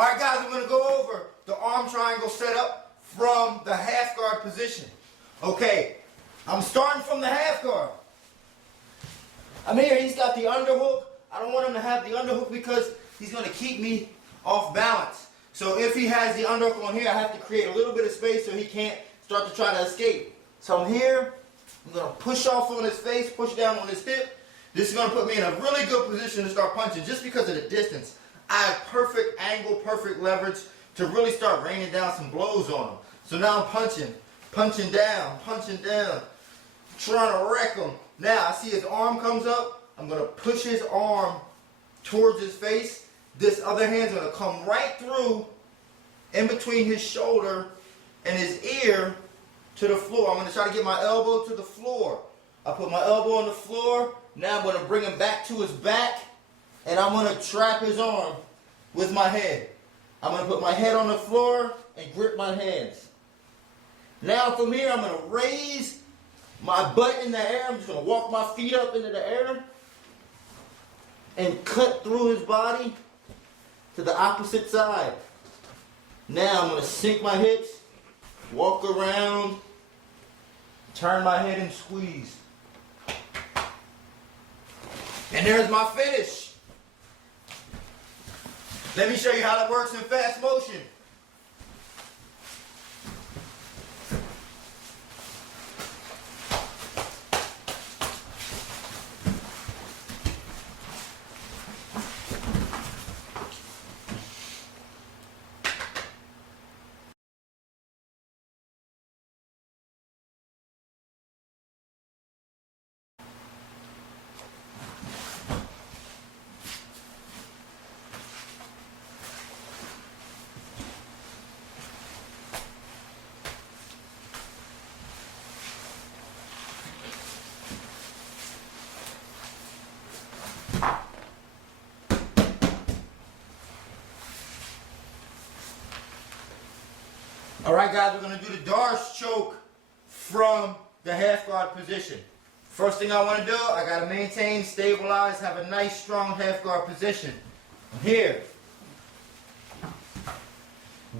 All right, guys, we're going to go over the arm triangle setup from the half guard position. Okay, I'm starting from the half guard. I'm here, he's got the underhook. I don't want him to have the underhook because he's going to keep me off balance. So if he has the underhook on here, I have to create a little bit of space so he can't start to try to escape. So I'm here, I'm going to push off on his face, push down on his hip. This is going to put me in a really good position to start punching just because of the distance. I have perfect angle, perfect leverage to really start raining down some blows on him. So now I'm punching down, trying to wreck him. Now I see his arm comes up. I'm going to push his arm towards his face. This other hand's going to come right through in between his shoulder and his ear to the floor. I'm going to try to get my elbow to the floor. I put my elbow on the floor. Now I'm going to bring him back to his back. And I'm going to trap his arm with my head. I'm going to put my head on the floor and grip my hands. Now from here, I'm going to raise my butt in the air. I'm just going to walk my feet up into the air and cut through his body to the opposite side. Now I'm going to sink my hips, walk around, turn my head and squeeze. And there's my finish. Let me show you how that works in fast motion. All right, guys, we're going to do the Darce choke from the half guard position. First thing I want to do, I got to maintain, stabilize, have a nice, strong half guard position. Here.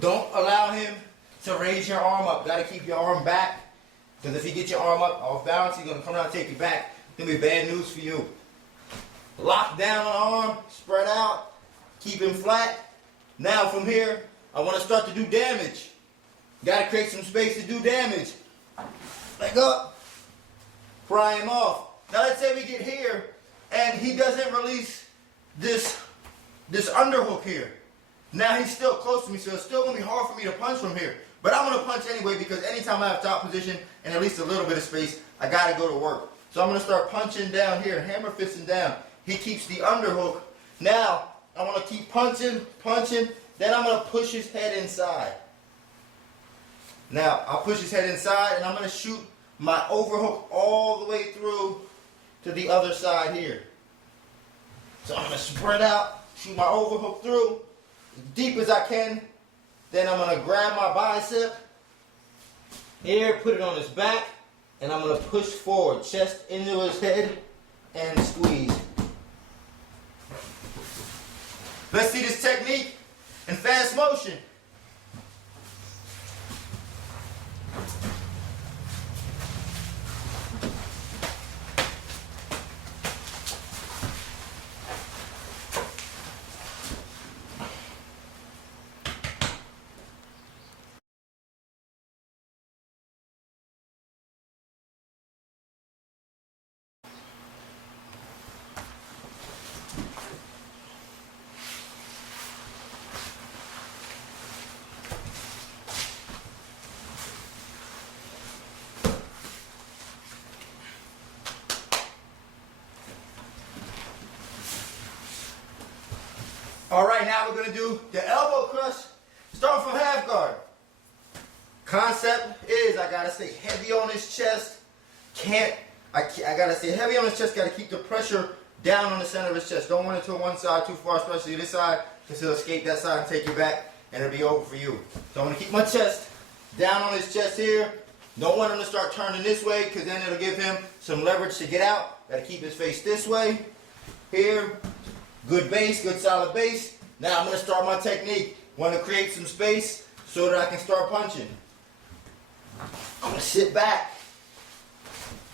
Don't allow him to raise your arm up. Got to keep your arm back, because if you get your arm up off balance, he's going to come around and take you back. It's going to be bad news for you. Lock down on the arm, spread out, keep him flat. Now from here, I want to start to do damage. Got to create some space to do damage. Leg up. Pry him off. Now let's say we get here and he doesn't release this underhook here. Now he's still close to me, so it's still going to be hard for me to punch from here. But I'm going to punch anyway because anytime I have top position and at least a little bit of space, I got to go to work. So I'm going to start punching down here, hammer fisting down. He keeps the underhook. Now I want to keep punching. Then I'm going to push his head inside. Now, I'll push his head inside, and I'm going to shoot my overhook all the way through to the other side here. So I'm going to spread out, shoot my overhook through as deep as I can. Then I'm going to grab my bicep here, put it on his back, and I'm going to push forward, chest into his head, and squeeze. Let's see this technique in fast motion. All right, now we're going to do the elbow crush, starting from half guard. Concept is I got to stay heavy on his chest. I got to stay heavy on his chest, got to keep the pressure down on the center of his chest. Don't want it to one side too far, especially this side, because he'll escape that side and take you back, and it'll be over for you. So I'm going to keep my chest down on his chest here. Don't want him to start turning this way, because then it'll give him some leverage to get out. Got to keep his face this way. Here. Good base, good solid base. Now I'm going to start my technique. Want to create some space so that I can start punching. I'm going to sit back.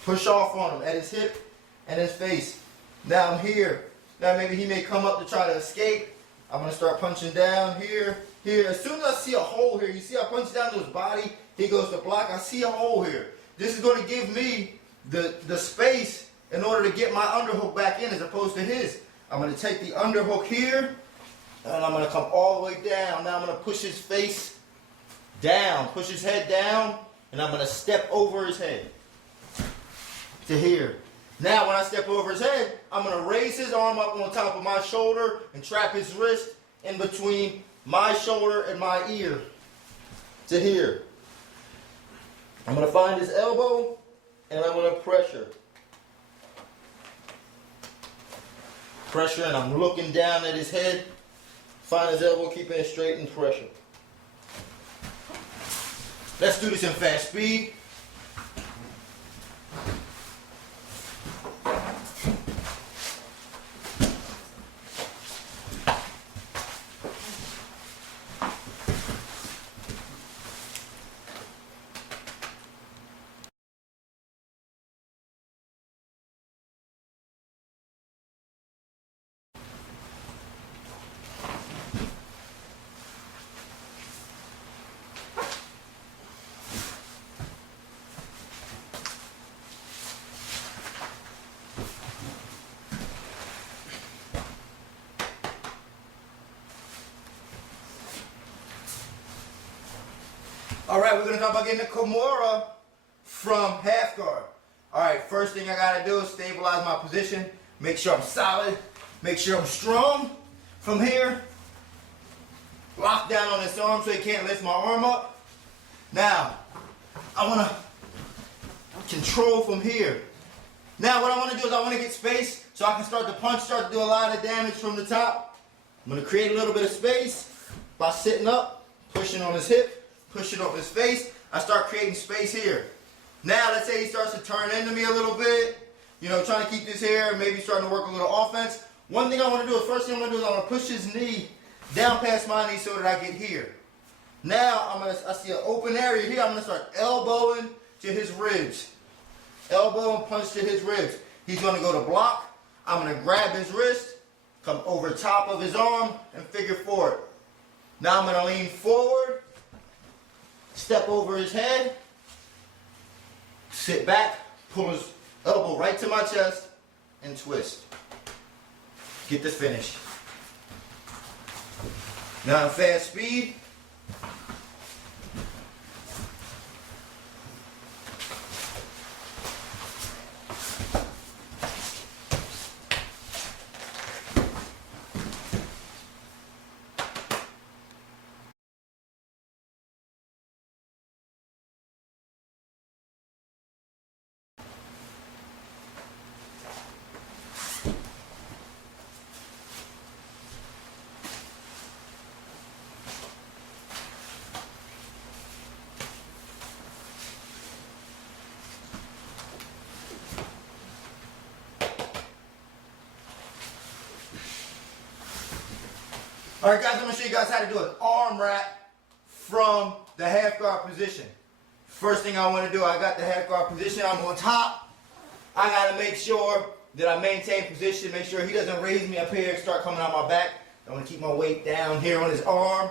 Push off on him at his hip and his face. Now I'm here. Now maybe he may come up to try to escape. I'm going to start punching down here, here. As soon as I see a hole here, you see I punch down to his body, he goes to block, I see a hole here. This is going to give me the space in order to get my underhook back in as opposed to his. I'm going to take the underhook here, and I'm going to come all the way down. Now I'm going to push his face down, push his head down, and I'm going to step over his head to here. Now when I step over his head, I'm going to raise his arm up on top of my shoulder and trap his wrist in between my shoulder and my ear to here. I'm going to find his elbow and I'm going to pressure. Pressure, and I'm looking down at his head. Find his elbow, keeping it straight, and pressure. Let's do this in fast speed. All right, we're going to talk about getting a Kimura from half guard. All right, first thing I got to do is stabilize my position. Make sure I'm solid. Make sure I'm strong. From here, lock down on this arm so he can't lift my arm up. Now, I want to control from here. Now, what I want to do is I want to get space so I can start to punch, start to do a lot of damage from the top. I'm going to create a little bit of space by sitting up, pushing on his hip. Pushing up his face, I start creating space here. Now, let's say he starts to turn into me a little bit, you know, trying to keep this here, maybe starting to work a little offense. One thing I want to do is, first thing I'm going to do is I'm going to push his knee down past my knee so that I get here. Now, I see an open area here, I'm going to start elbowing to his ribs. Elbow and punch to his ribs. He's going to go to block. I'm going to grab his wrist, come over top of his arm, and figure forward. Now I'm going to lean forward. Step over his head, sit back, pull his elbow right to my chest, and twist. Get this finished. Now in fast speed. All right, guys, I'm going to show you guys how to do an arm wrap from the half guard position. First thing I want to do, I got the half guard position. I'm on top. I got to make sure that I maintain position, make sure he doesn't raise me up here and start coming out my back. I want to keep my weight down here on his arm.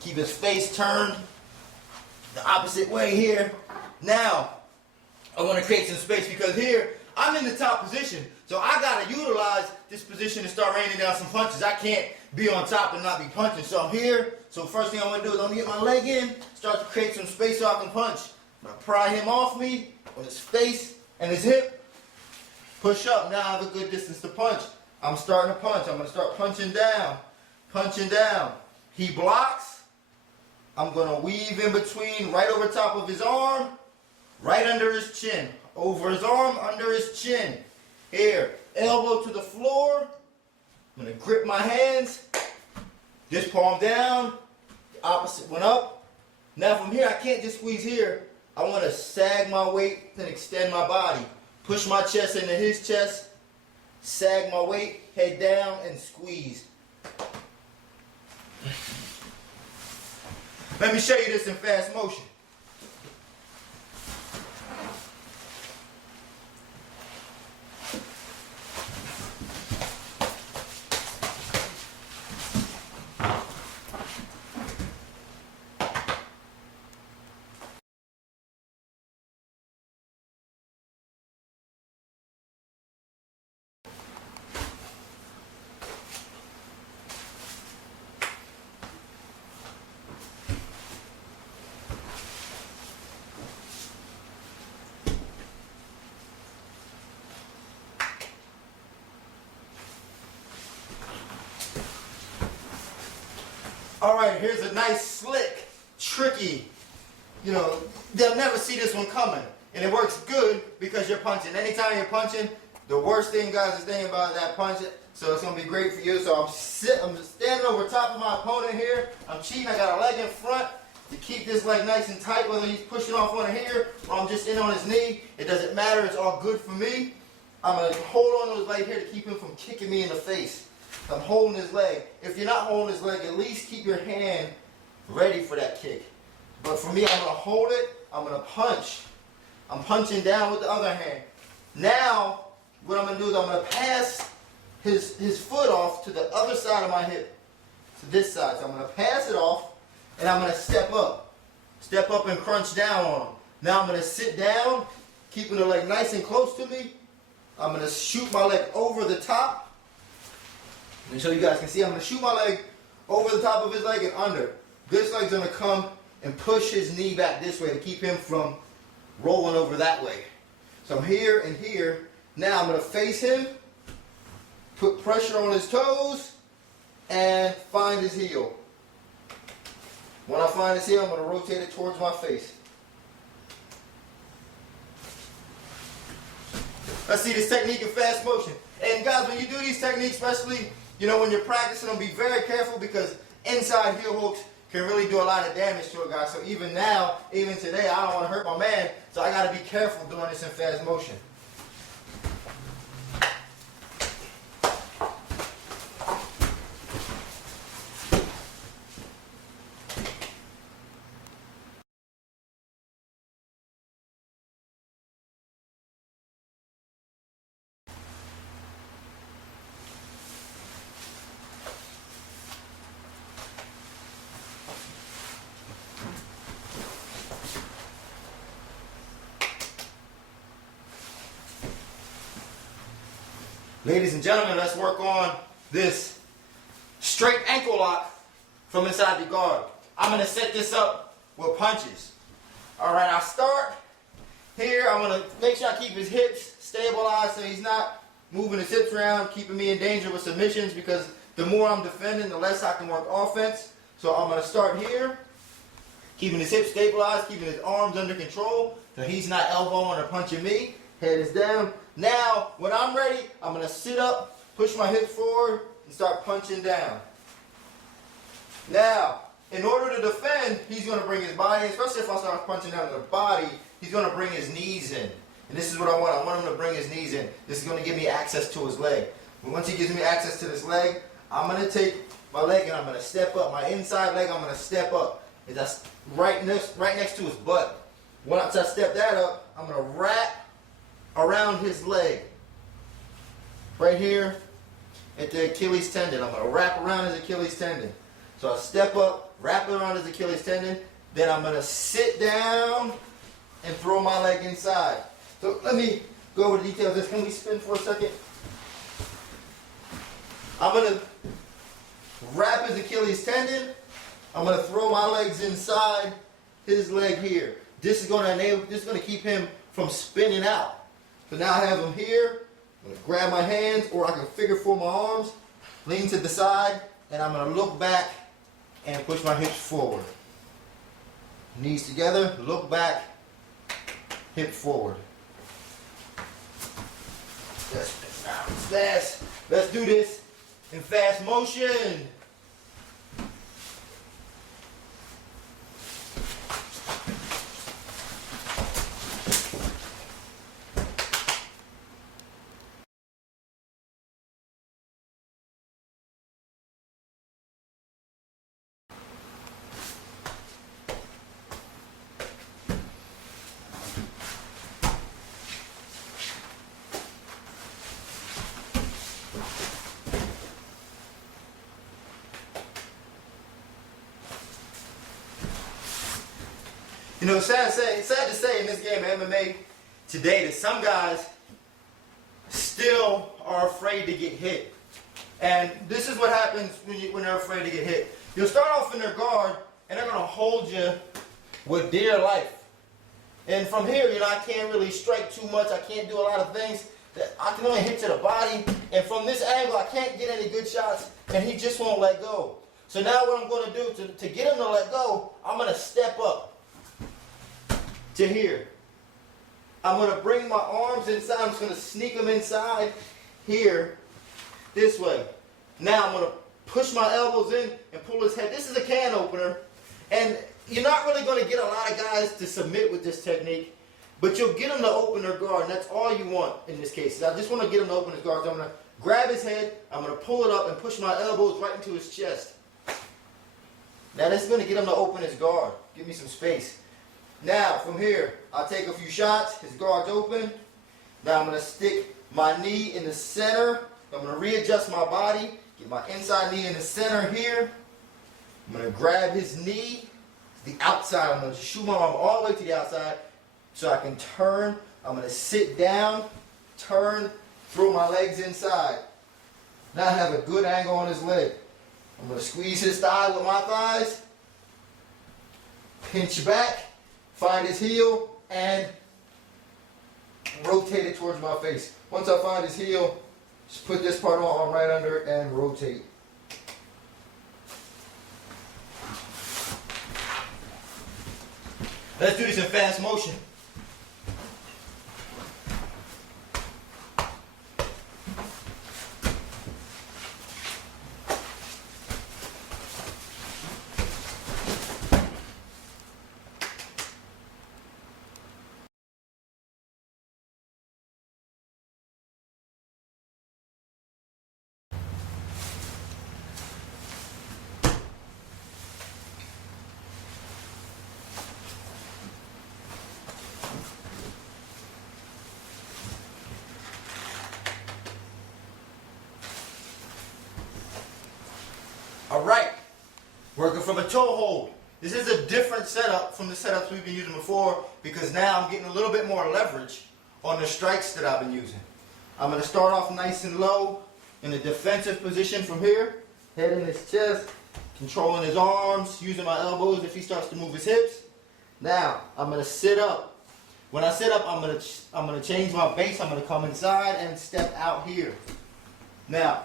Keep his face turned the opposite way here. Now, I want to create some space because here, I'm in the top position. So I got to utilize this position to start raining down some punches. I can't be on top and not be punching. So I'm here. So first thing I want to do is I'm going to get my leg in, start to create some space so I can punch. I'm going to pry him off me with his face and his hip. Push up. Now I have a good distance to punch. I'm starting to punch. I'm going to start punching down. Punching down. He blocks. I'm going to weave in between, right over top of his arm, right under his chin. Over his arm, under his chin. Here, elbow to the floor. I'm going to grip my hands. This palm down. The opposite one up. Now from here, I can't just squeeze here. I want to sag my weight and extend my body. Push my chest into his chest. Sag my weight, head down, and squeeze. Let me show you this in fast motion. All right, here's a nice, slick, tricky, they'll never see this one coming. And it works good because you're punching. Anytime you're punching, the worst thing, guys, is thinking about that punch. So it's going to be great for you. So I'm standing over top of my opponent here. I'm cheating. I got a leg in front to keep this leg nice and tight, whether he's pushing off on here or I'm just in on his knee. It doesn't matter. It's all good for me. I'm going to hold on to his leg here to keep him from kicking me in the face. I'm holding his leg. If you're not holding his leg, at least keep your hand ready for that kick. But for me, I'm going to hold it. I'm going to punch. I'm punching down with the other hand. Now, what I'm going to do is I'm going to pass his foot off to the other side of my hip, to this side. So I'm going to pass it off, and I'm going to step up. Step up and crunch down on him. Now I'm going to sit down, keeping the leg nice and close to me. I'm going to shoot my leg over the top. And so you guys can see, I'm going to shoot my leg over the top of his leg and under. This leg's going to come and push his knee back this way to keep him from rolling over that way. So I'm here and here. Now I'm going to face him, put pressure on his toes, and find his heel. When I find his heel, I'm going to rotate it towards my face. Let's see this technique in fast motion. And guys, when you do these techniques, especially, when you're practicing them, be very careful because inside heel hooks can really do a lot of damage to it, guys. So even now, even today, I don't want to hurt my man, so I got to be careful doing this in fast motion. Ladies and gentlemen, let's work on this straight ankle lock from inside the guard. I'm going to set this up with punches. All right, I'll start here. I'm going to make sure I keep his hips stabilized so he's not moving his hips around, keeping me in danger with submissions, because the more I'm defending, the less I can work offense. So I'm going to start here, keeping his hips stabilized, keeping his arms under control so he's not elbowing or punching me. Head is down. Now, when I'm ready, I'm going to sit up, push my hips forward, and start punching down. Now, in order to defend, he's going to bring his body in, especially if I start punching down in the body, he's going to bring his knees in. And this is what I want. I want him to bring his knees in. This is going to give me access to his leg. And once he gives me access to this leg, I'm going to take my leg and I'm going to step up. My inside leg, I'm going to step up. And that's right next to his butt. Once I step that up, I'm going to wrap around his leg. Right here at the Achilles tendon. I'm going to wrap around his Achilles tendon. So I step up, wrap it around his Achilles tendon. Then I'm going to sit down and throw my leg inside. So let me go over the details of this. Can we spin for a second? I'm going to wrap his Achilles tendon. I'm going to throw my legs inside his leg here. This is going to keep him from spinning out. So now I have him here. I'm going to grab my hands, or I can figure four my arms, lean to the side, and I'm going to look back and push my hips forward. Knees together, look back, hip forward. That's fast. Let's do this in fast motion. You know, it's sad to say in this game of MMA today that some guys still are afraid to get hit. And this is what happens when they're afraid to get hit. You'll start off in their guard, and they're going to hold you with dear life. And from here, you know, I can't really strike too much. I can't do a lot of things. I can only hit to the body. And from this angle, I can't get any good shots, and he just won't let go. So now what I'm going to do to get him to let go, I'm going to step up to here. I'm going to bring my arms inside. I'm just going to sneak them inside here this way. Now I'm going to push my elbows in and pull his head. This is a can opener. And you're not really going to get a lot of guys to submit with this technique, but you'll get them to open their guard, and that's all you want in this case. I just want to get him to open his guard. So I'm going to grab his head, I'm going to pull it up and push my elbows right into his chest. Now this is going to get him to open his guard. Give me some space. Now from here, I'll take a few shots. His guard's open. Now I'm going to stick my knee in the center. I'm going to readjust my body. Get my inside knee in the center here. I'm going to grab his knee to the outside. I'm going to shoot my arm all the way to the outside so I can turn. I'm going to sit down, turn, throw my legs inside. Now I have a good angle on his leg. I'm going to squeeze his thigh with my thighs, pinch back, find his heel, and rotate it towards my face. Once I find his heel, just put this part of my arm right under and rotate. Let's do this in fast motion. All right, working from a toe hold. This is a different setup from the setups we've been using before because now I'm getting a little bit more leverage on the strikes that I've been using. I'm going to start off nice and low in a defensive position from here, head in his chest, controlling his arms, using my elbows if he starts to move his hips. Now, I'm going to sit up. When I sit up, I'm going to change my base. I'm going to come inside and step out here. Now,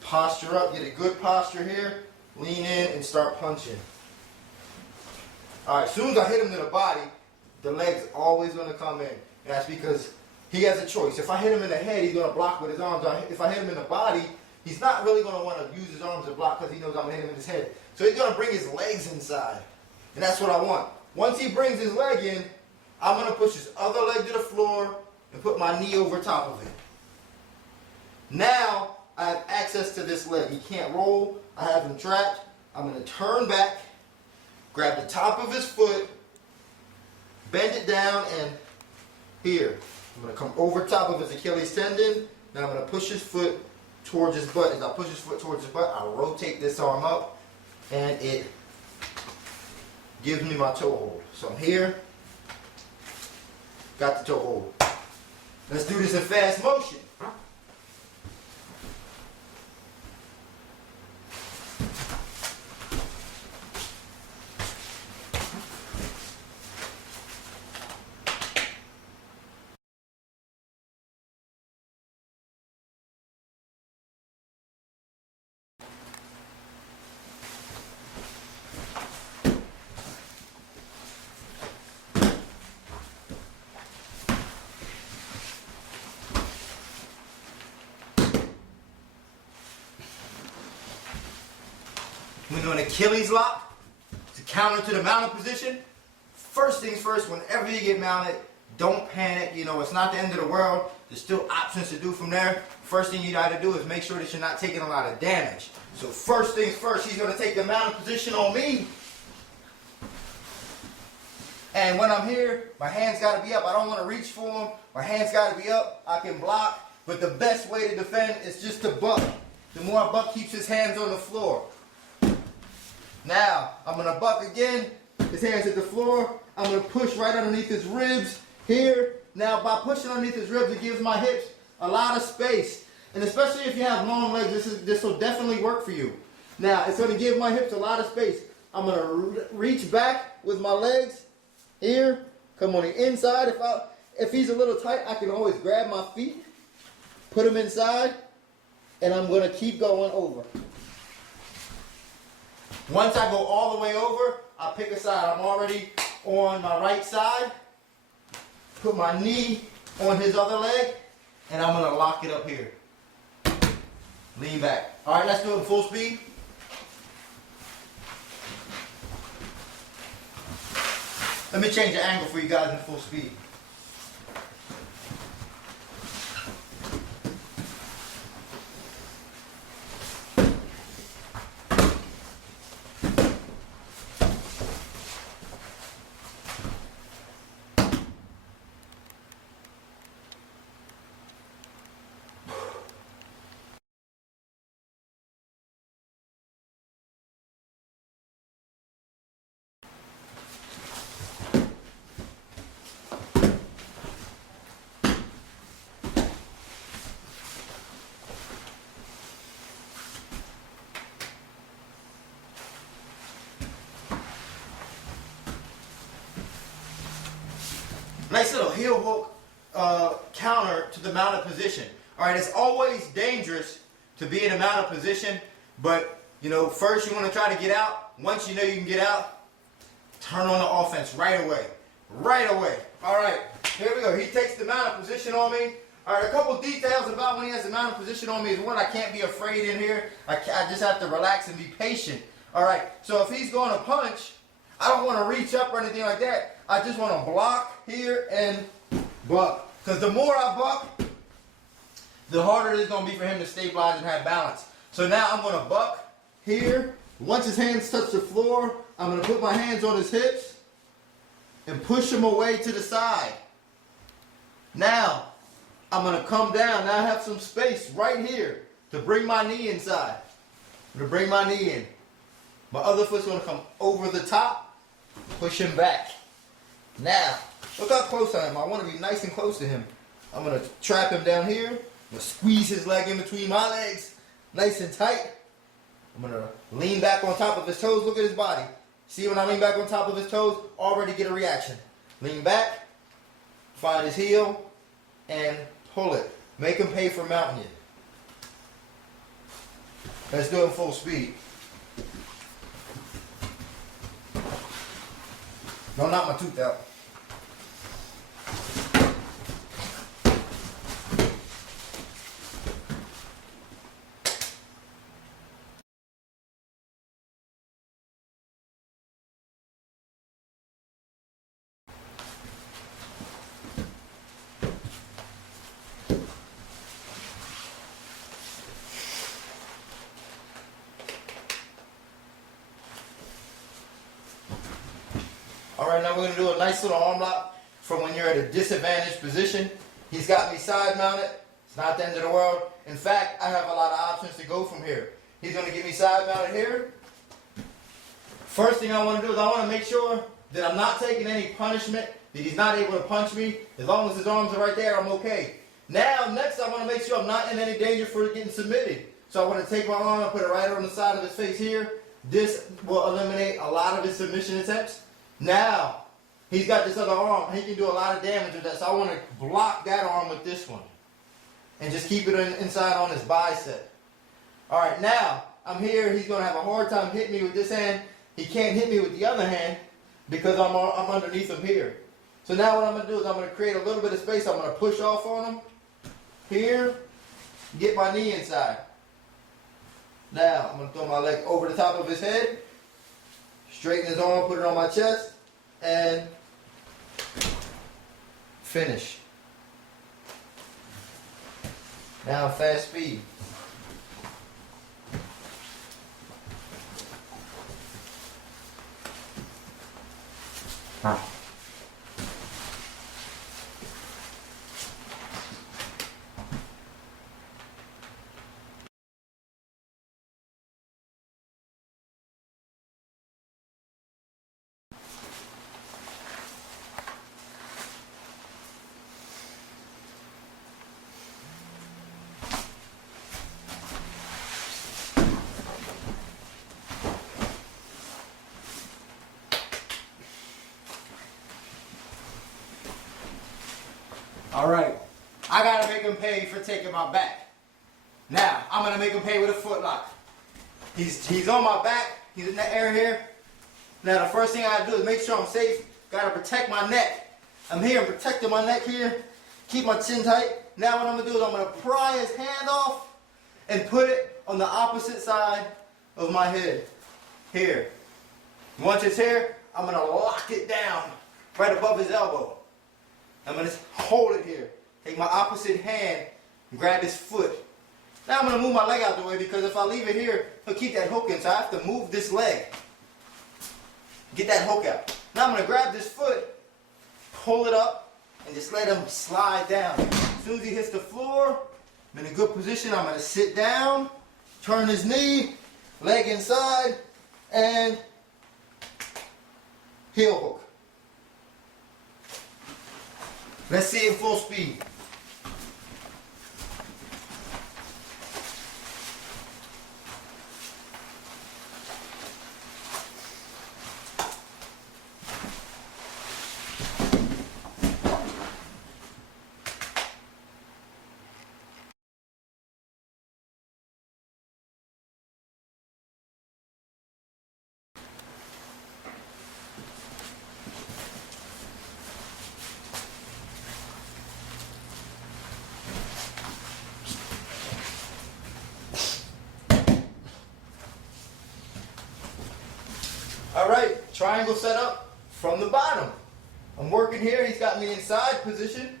posture up, get a good posture here, lean in and start punching. All right, as soon as I hit him to the body, the leg's always going to come in. And that's because he has a choice. If I hit him in the head, he's going to block with his arms. If I hit him in the body, he's not really going to want to use his arms to block because he knows I'm going to hit him in his head. So he's going to bring his legs inside. And that's what I want. Once he brings his leg in, I'm going to push his other leg to the floor and put my knee over top of it. Now, I have access to this leg. He can't roll. I have him trapped. I'm going to turn back, grab the top of his foot, bend it down, and here. I'm going to come over top of his Achilles tendon. Now I'm going to push his foot towards his butt. As I push his foot towards his butt, I rotate this arm up, and it gives me my toe hold. So I'm here, got the toe hold. Let's do this in fast motion. When you're in Achilles lock, to counter to the mounted position, first things first, whenever you get mounted, don't panic. You know, it's not the end of the world. There's still options to do from there. First thing you got to do is make sure that you're not taking a lot of damage. So first things first, he's going to take the mounted position on me. And when I'm here, my hands got to be up. I don't want to reach for him. My hands got to be up. I can block. But the best way to defend is just to buck. The more Buck keeps his hands on the floor. Now, I'm going to buck again. His hands hit the floor. I'm going to push right underneath his ribs here. Now, by pushing underneath his ribs, it gives my hips a lot of space. And especially if you have long legs, this will definitely work for you. Now, it's going to give my hips a lot of space. I'm going to reach back with my legs here. Come on the inside. If he's a little tight, I can always grab my feet, put him inside, and I'm going to keep going over. Once I go all the way over, I pick a side. I'm already on my right side. Put my knee on his other leg, and I'm going to lock it up here. Lean back. All right, let's do it in full speed. Let me change the angle for you guys in full speed. Nice little heel hook counter to the mounted position. All right, it's always dangerous to be in a mounted position, but you know, first you want to try to get out. Once you know you can get out, turn on the offense right away. Right away. All right, here we go. He takes the mounted position on me. All right, a couple details about when he has the mounted position on me is one, I can't be afraid in here. I just have to relax and be patient. All right, so if he's going to punch, I don't want to reach up or anything like that. I just want to block here and buck. Because the more I buck, the harder it is going to be for him to stabilize and have balance. So now I'm going to buck here. Once his hands touch the floor, I'm going to put my hands on his hips and push him away to the side. Now, I'm going to come down. Now I have some space right here to bring my knee inside. I'm going to bring my knee in. My other foot's going to come over the top, push him back. Now, look how close I am. I want to be nice and close to him. I'm going to trap him down here. I'm going to squeeze his leg in between my legs, nice and tight. I'm going to lean back on top of his toes. Look at his body. See, when I lean back on top of his toes, already get a reaction. Lean back, find his heel, and pull it. Make him pay for mounting it. Let's do it in full speed. Don't knock my tooth out. All right, now we're going to do a nice little arm lock from when you're at a disadvantaged position. He's got me side mounted. It's not the end of the world. In fact, I have a lot of options to go from here. He's going to get me side mounted here. First thing I want to do is I want to make sure that I'm not taking any punishment, that he's not able to punch me. As long as his arms are right there, I'm okay. Now, next I want to make sure I'm not in any danger for getting submitted. So I want to take my arm and put it right on the side of his face here. This will eliminate a lot of his submission attempts. Now, he's got this other arm. He can do a lot of damage with that. So I want to block that arm with this one. And just keep it inside on his bicep. All right, now, I'm here. He's going to have a hard time hitting me with this hand. He can't hit me with the other hand because I'm underneath him here. So now what I'm going to do is I'm going to create a little bit of space. I'm going to push off on him here, get my knee inside. Now, I'm going to throw my leg over the top of his head. Straighten his arm, put it on my chest, and finish. Now fast speed. pay for taking my back. Now, I'm gonna make him pay with a foot lock. He's on my back, he's in that area here. Now the first thing I gotta do is make sure I'm safe. Gotta protect my neck. I'm here, I'm protecting my neck here. Keep my chin tight. Now what I'm gonna do is I'm gonna pry his hand off and put it on the opposite side of my head. Here. Once it's here, I'm gonna lock it down right above his elbow. I'm gonna hold it here. Take my opposite hand and grab his foot. Now I'm gonna move my leg out the way because if I leave it here, he'll keep that hook in, so I have to move this leg. Get that hook out. Now I'm gonna grab this foot, pull it up, and just let him slide down. As soon as he hits the floor, I'm in a good position. I'm gonna sit down, turn his knee, leg inside, and heel hook. Let's see it full speed. All right, triangle set up from the bottom. I'm working here, he's got me inside position,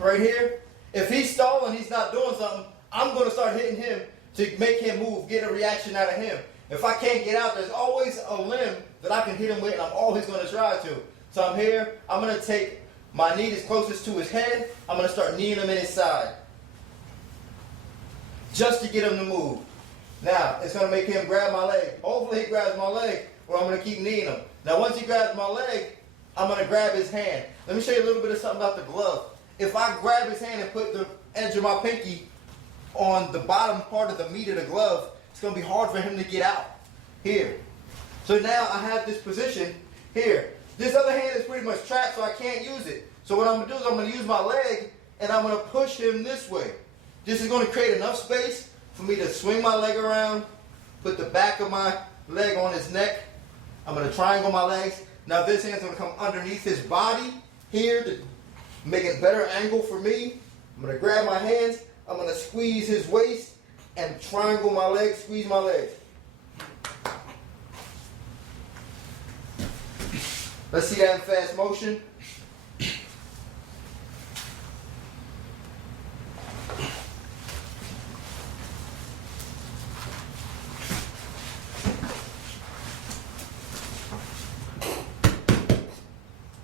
right here. If he's stalling, he's not doing something, I'm gonna start hitting him to make him move, get a reaction out of him. If I can't get out, there's always a limb that I can hit him with and I'm always gonna try to. So I'm here, I'm gonna take my knee that's closest to his head, I'm gonna start kneeing him in his side. Just to get him to move. Now, it's gonna make him grab my leg. Hopefully he grabs my leg, or I'm going to keep kneeing him. Now once he grabs my leg, I'm going to grab his hand. Let me show you a little bit of something about the glove. If I grab his hand and put the edge of my pinky on the bottom part of the meat of the glove, it's going to be hard for him to get out. Here. So now I have this position here. This other hand is pretty much trapped, so I can't use it. So what I'm going to do is I'm going to use my leg and I'm going to push him this way. This is going to create enough space for me to swing my leg around, put the back of my leg on his neck. I'm going to triangle my legs. Now this hand's going to come underneath his body here to make it better angle for me. I'm going to grab my hands. I'm going to squeeze his waist and triangle my legs, squeeze my legs. Let's see that in fast motion.